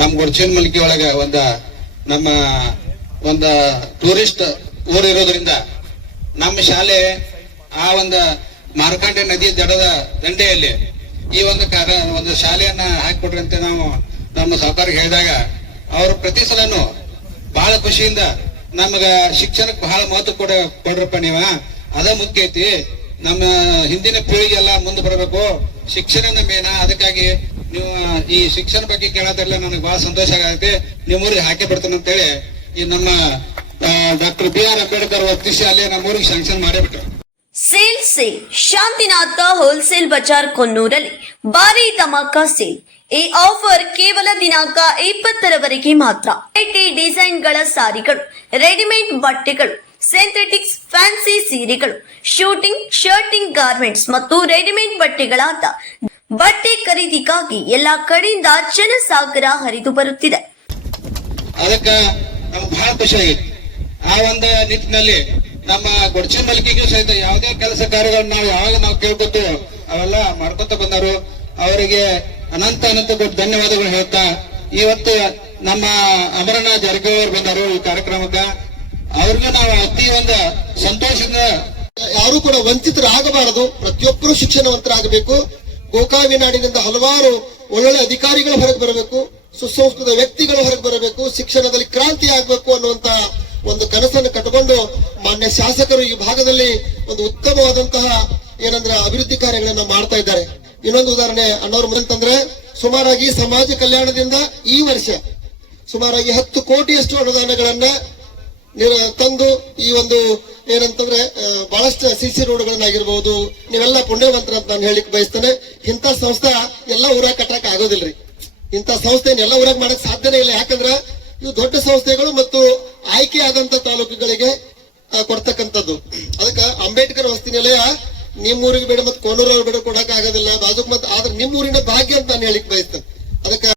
ನಮ್ ಗೊಡಚೇನಮಲ್ಕಿ ಒಳಗ ನಮ್ಮ ಟೂರಿಸ್ಟ್ ಊರ್ ಇರೋದ್ರಿಂದ ನಮ್ಮ ಶಾಲೆ ಆ ಮಾರ್ಕಂಡೆ ನದಿ ದಂಡೆಯಲ್ಲಿ ಈ ಒಂದು ಶಾಲೆಯನ್ನ ಹಾಕಿಕೊಡ್ರಿ ಅಂತ ನಾವು ನಮ್ಮ ಸಾವುಕಾರಿಗೆ ಹೇಳಿದಾಗ ಅವರು ಪ್ರತಿ ಸಲನು ಬಹಳ ಖುಷಿಯಿಂದ ನಮಗ ಶಿಕ್ಷಣಕ್ಕೆ ಬಹಳ ಮಹತ್ವ ಕೊಡ್ರಪ್ಪ ನೀವ ಅದ ಮುಖ್ಯ ಐತಿ. ನಮ್ಮ ಹಿಂದಿನ ಪೀಳಿಗೆ ಎಲ್ಲ ಮುಂದೆ ಬರಬೇಕು, ಶಿಕ್ಷಣ ಮೇನ. ಅದಕ್ಕಾಗಿ ನೀವು ಈ ಶಿಕ್ಷಣ ಬಗ್ಗೆ ಕೇಳೋದ್ರಲ್ಲ ನನಗೆ ಬಹಳ ಸಂತೋಷ ಆಗತ್ತೆ. ನಿಮ್ಮೂರಿಗೆ ಹಾಕಿ ಬಿಡ್ತಾನೆ ಅಂತೇಳಿ ಈ ನಮ್ಮ ಡಾಕ್ಟರ್ BR ಅಂಬೇಡ್ಕರ್ ವಸತಿ ಶಾಲೆ ನಮ್ಮೂರಿಗೆ ಶಾಂಕ್ಷನ್ ಮಾಡೇ ಬಿಟ್ರು. ಸೇಲ್ ಶಾಂತಿನಾಥ ಹೋಲ್ಸೇಲ್ ಬಜಾರ್ ಕೊನ್ನೂರಲ್ಲಿ ಭಾರಿ ಧಮಾಕ ಸೇಲ್. ಈ ಆಫರ್ ಕೇವಲ ದಿನಾಂಕ 20ರವರೆಗೆ ಮಾತ್ರ. ಡಿಸೈನ್ಗಳ ಸಾರಿಗಳು, ರೆಡಿಮೇಡ್ ಬಟ್ಟೆಗಳು, ಸಿಂಥೆಟಿಕ್ಸ್, ಫ್ಯಾನ್ಸಿ ಸೀರೆಗಳು, ಶೂಟಿಂಗ್, ಶರ್ಟಿಂಗ್ ಗಾರ್ಮೆಂಟ್ಸ್ ಮತ್ತು ರೆಡಿಮೇಡ್ ಬಟ್ಟೆಗಳಾದ ಬಟ್ಟೆ ಖರೀದಿಗಾಗಿ ಎಲ್ಲಾ ಕಡೆಯಿಂದ ಜನಸಾಗರ ಹರಿದು ಬರುತ್ತಿದೆ. ಅದಕ್ಕೆ ನಮ್ಗೆ ಬಹಳ ಖುಷಿ ಆಗಿದೆ. ಆ ನಿಟ್ಟಿನಲ್ಲಿ ನಮ್ಮ ಗೊಡಚೇನಮಲ್ಕಿಗೂ ಸಹಿತ ಯಾವುದೇ ಕೆಲಸ ಕಾರ್ಯಗಳನ್ನ ನಾವು ಕೇಳ್ಕೊತು ಅವೆಲ್ಲ ಮಾಡ್ಕೊತ ಬಂದರು. ಅವರಿಗೆ ಅನಂತ ಧನ್ಯವಾದಗಳು ಹೇಳ್ತಾ, ಇವತ್ತು ನಮ್ಮ ಅಮರನಾಥ್ ಜಾರಕಿಹೊಳಿ ಅವರು ಬಂದರು ಈ ಕಾರ್ಯಕ್ರಮಕ್ಕೆ. ಅವ್ರಿಗೂ ನಾವು ಅತಿ ಸಂತೋಷದಿಂದ, ಯಾರು ಕೂಡ ವಂಚಿತರಾಗಬಾರದು, ಪ್ರತಿಯೊಬ್ಬರು ಶಿಕ್ಷಣವಂತರಾಗಬೇಕು. ಗೋಕಾವಿ ನಾಡಿನಿಂದ ಹಲವಾರು ಒಳ್ಳೊಳ್ಳೆ ಅಧಿಕಾರಿಗಳು ಹೊರಗೆ ಬರಬೇಕು, ಸುಸಂಸ್ಕೃತ ವ್ಯಕ್ತಿಗಳು ಹೊರಗೆ ಬರಬೇಕು, ಶಿಕ್ಷಣದಲ್ಲಿ ಕ್ರಾಂತಿ ಆಗಬೇಕು ಅನ್ನುವಂತ ಒಂದು ಕನಸನ್ನು ಕಟ್ಟಿಕೊಂಡು ಮಾನ್ಯ ಶಾಸಕರು ಈ ಭಾಗದಲ್ಲಿ ಒಂದು ಉತ್ತಮವಾದಂತಹ ಅಭಿವೃದ್ಧಿ ಕಾರ್ಯಗಳನ್ನ ಮಾಡ್ತಾ ಇದ್ದಾರೆ. ಇನ್ನೊಂದು ಉದಾಹರಣೆ ಅಣ್ಣವ್ರ ಅಂತಂದ್ರೆ, ಸುಮಾರಾಗಿ ಸಮಾಜ ಕಲ್ಯಾಣದಿಂದ ಈ ವರ್ಷ ಸುಮಾರಾಗಿ 10 ಕೋಟಿಯಷ್ಟು ಅನುದಾನಗಳನ್ನ ತಂದು ಈ ಬಹಳಷ್ಟು CC ರೋಡ್ಗಳನ್ನಾಗಿರ್ಬಹುದು, ನೀವೆಲ್ಲ ಪುಣ್ಯವಂತರ ಅಂತ ನಾನು ಹೇಳಿಕ್ ಬಯಸ್ತೇನೆ. ಇಂಥ ಸಂಸ್ಥೆ ಎಲ್ಲ ಊರಾಗ ಕಟ್ಟಕ್ ಆಗೋದಿಲ್ರಿ. ಇಂಥ ಸಂಸ್ಥೆ ಎಲ್ಲ ಊರಾಗ ಮಾಡಕ್ ಸಾಧ್ಯನೇ ಇಲ್ಲ. ಯಾಕಂದ್ರ ಇವು ದೊಡ್ಡ ಸಂಸ್ಥೆಗಳು ಮತ್ತು ಆಯ್ಕೆ ಆದಂತ ತಾಲೂಕುಗಳಿಗೆ ಕೊಡ್ತಕ್ಕಂಥದ್ದು. ಅದಕ್ಕೆ ಅಂಬೇಡ್ಕರ್ ವಸತಿ ನಿಲಯ ನಿಮ್ಮೂರಿಗೆ ಬೇಡ ಮತ್ತು ಕೋನೂರವ್ರಿಗೆ ಬೇಡ ಕೊಡಕ್ ಆಗೋದಿಲ್ಲ, ಬಾಜುಕ್ ಆದ್ರೆ ನಿಮ್ಮೂರಿನ ಭಾಗ್ಯ ಅಂತ ನಾನು ಹೇಳಿಕ್ ಬಯಸ್ತೇನೆ. ಅದಕ್ಕೆ